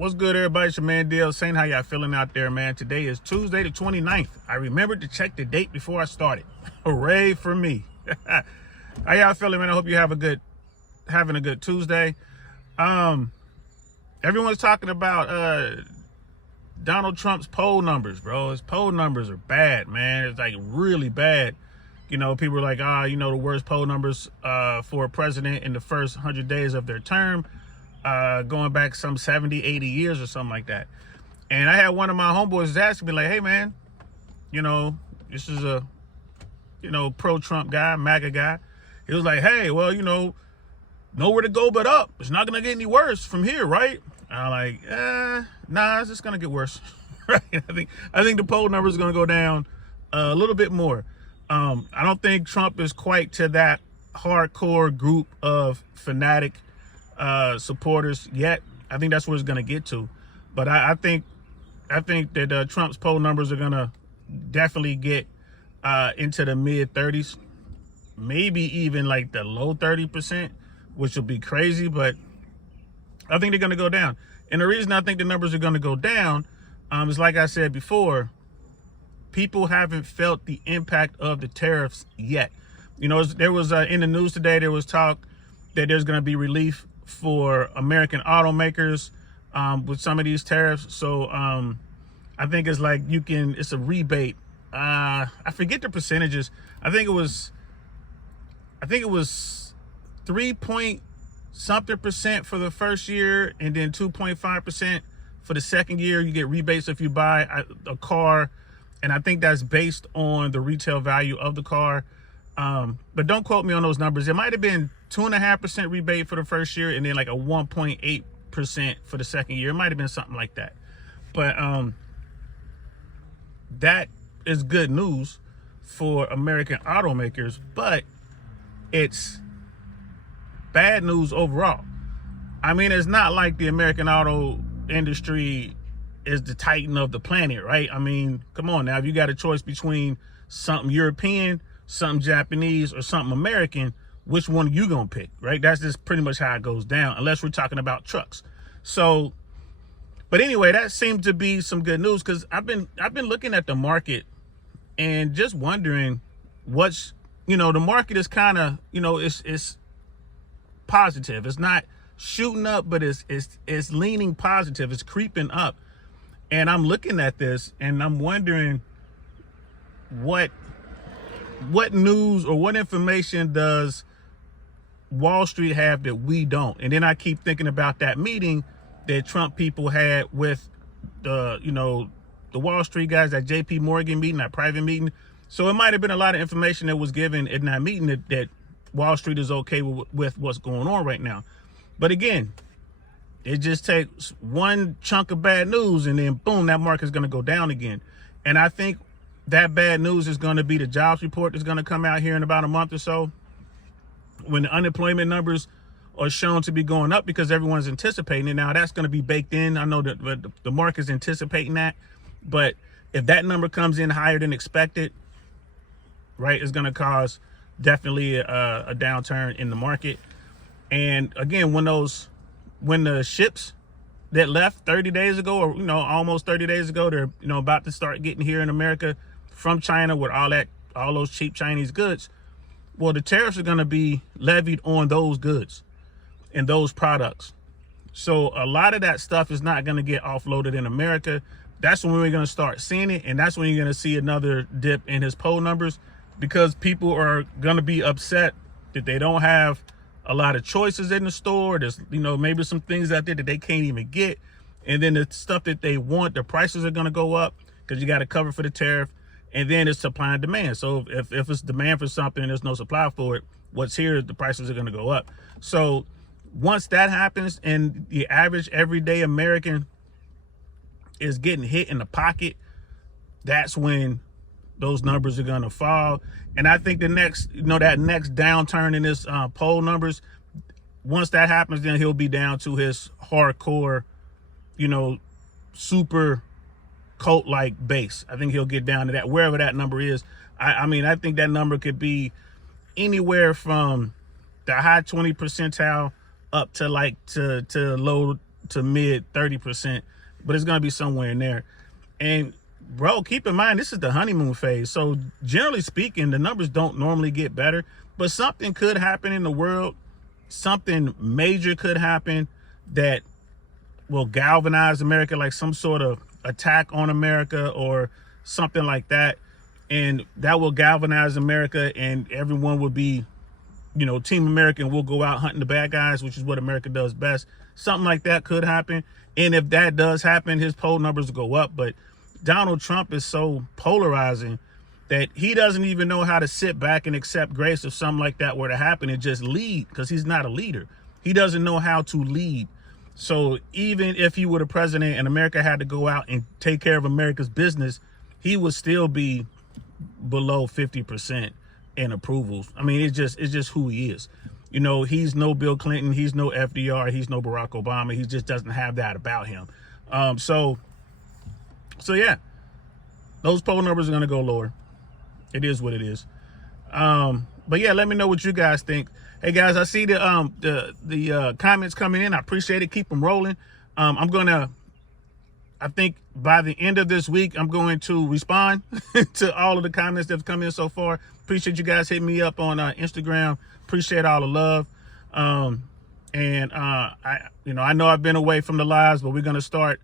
What's good, everybody? It's your man Dale saying how y'all feeling out there, man. Today is Tuesday the 29th. I remembered to check the date before I started. Hooray for me. How y'all feeling, man? I hope you have having a good Tuesday. Everyone's talking about Donald Trump's poll numbers, bro. His poll numbers are bad, man. It's like really bad. You know, people are like, the worst poll numbers for a president in the first 100 days of their term. Going back some 70, 80 years or something like that. And I had one of my homeboys asking me like, hey man, this is a, pro-Trump guy, MAGA guy. He was like, hey, well, nowhere to go but up. It's not going to get any worse from here, right? And I'm like, nah, it's just going to get worse. Right? I think the poll number is going to go down a little bit more. I don't think Trump is quite to that hardcore group of fanatic supporters yet. I think that's where it's going to get to, but I think that Trump's poll numbers are going to definitely get into the mid 30s, maybe even like the low 30%, which will be crazy, but I think they're going to go down. And the reason I think the numbers are going to go down is, like I said before, people haven't felt the impact of the tariffs yet. There was in the news today, there was talk that there's going to be relief for American automakers with some of these tariffs. So I think it's like it's a rebate. I forget the percentages. I think it was 3-point-something% for the first year, and then 2.5% for the second year. You get rebates if you buy a car, and I think that's based on the retail value of the car. But don't quote me on those numbers. It might have been 2.5% rebate for the first year, and then like a 1.8% for the second year. It might have been something like that. But that is good news for American automakers, but it's bad news overall. I mean, it's not like the American auto industry is the titan of the planet, right? I mean, come on now. If you got a choice between something European, something Japanese, or something American, which one are you gonna pick, right? That's just pretty much how it goes down, unless we're talking about trucks. So, but anyway, that seemed to be some good news, because I've been looking at the market and just wondering what's, the market is kind of, it's positive. It's not shooting up, but it's leaning positive. It's creeping up. And I'm looking at this and I'm wondering what news or what information does Wall Street have that we don't? And then I keep thinking about that meeting that Trump people had with the Wall Street guys, that JP Morgan meeting, that private meeting. So it might have been a lot of information that was given in that meeting that Wall Street is okay with what's going on right now. But again, it just takes one chunk of bad news and then boom, that market's going to go down again. And I think that bad news is going to be the jobs report that's going to come out here in about a month or so, when the unemployment numbers are shown to be going up because everyone's anticipating it. Now that's going to be baked in. I know that the market's anticipating that, but if that number comes in higher than expected, right, it's going to cause definitely a downturn in the market. And again, when the ships that left 30 days ago, or almost 30 days ago, they're about to start getting here in America from China with all those cheap Chinese goods. Well, the tariffs are going to be levied on those goods and those products. So a lot of that stuff is not going to get offloaded in America. That's when we're going to start seeing it. And that's when you're going to see another dip in his poll numbers, because people are going to be upset that they don't have a lot of choices in the store. There's, maybe some things out there that they can't even get. And then the stuff that they want, the prices are going to go up because you got to cover for the tariff. And then it's supply and demand. So if it's demand for something and there's no supply for it, what's here, the prices are going to go up. So once that happens and the average everyday American is getting hit in the pocket, that's when those numbers are going to fall. And I think the next, that next downturn in this poll numbers, once that happens, then he'll be down to his hardcore, super cult-like base. I think he'll get down to that, wherever that number is. I mean, I think that number could be anywhere from the high 20 percentile up to like to low to mid 30%, but it's going to be somewhere in there. And bro, keep in mind, this is the honeymoon phase. So generally speaking, the numbers don't normally get better, but something could happen in the world. Something major could happen that will galvanize America, like some sort of attack on America or something like that. And that will galvanize America, and everyone will be, you know, Team America, and we'll go out hunting the bad guys, which is what America does best. Something like that could happen. And if that does happen, his poll numbers will go up. But Donald Trump is so polarizing that he doesn't even know how to sit back and accept grace if something like that were to happen and just lead, because he's not a leader. He doesn't know how to lead. So even if he were the president and America had to go out and take care of America's business, he would still be below 50% in approvals. I mean, it's just who he is. You know, he's no Bill Clinton, he's no FDR, he's no Barack Obama. He just doesn't have that about him. So yeah, those poll numbers are going to go lower. It is what it is. But yeah, let me know what you guys think. Hey guys, I see the comments coming in. I appreciate it. Keep them rolling. I think by the end of this week, I'm going to respond to all of the comments that have come in so far. Appreciate you guys hitting me up on Instagram. Appreciate all the love. I know I've been away from the lives, but we're going to start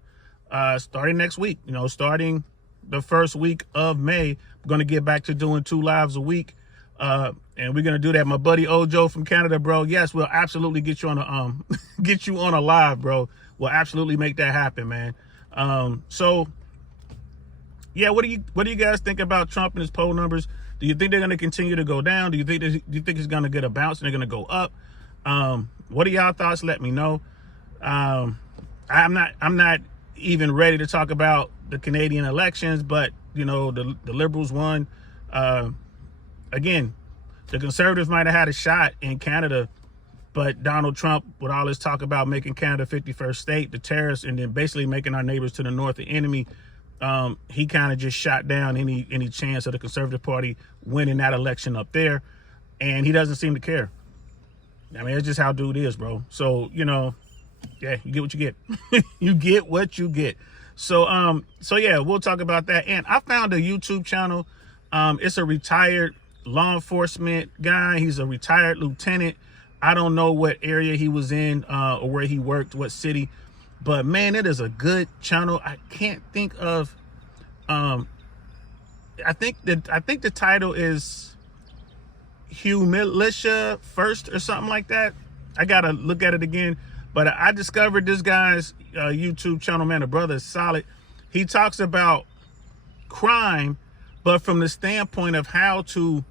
starting next week. You know, starting the first week of May, we're going to get back to doing 2 lives a week. And we're going to do that. My buddy Ojo from Canada, bro. Yes, we'll absolutely get you on a live, bro. We'll absolutely make that happen, man. So yeah, what do you guys think about Trump and his poll numbers? Do you think they're going to continue to go down? Do you think he's going to get a bounce and they're going to go up? What are y'all thoughts? Let me know. I'm not even ready to talk about the Canadian elections, but you know, the Liberals won. Again, the Conservatives might have had a shot in Canada, but Donald Trump, with all his talk about making Canada 51st state, the tariffs, and then basically making our neighbors to the north the enemy, he kind of just shot down any chance of the Conservative Party winning that election up there, and he doesn't seem to care. I mean, it's just how dude is, bro. So, you know, yeah, you get what you get. You get what you get. So yeah, we'll talk about that. And I found a YouTube channel. It's a retired law enforcement guy. He's a retired lieutenant. I don't know what area he was in or where he worked, what city, but man, it is a good channel. I can't think of, I think the title is Militia First or something like that. I got to look at it again, but I discovered this guy's YouTube channel, man. The brother is solid. He talks about crime, but from the standpoint of how to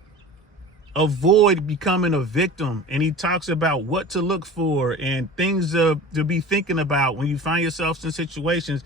avoid becoming a victim. And he talks about what to look for and things to be thinking about when you find yourself in situations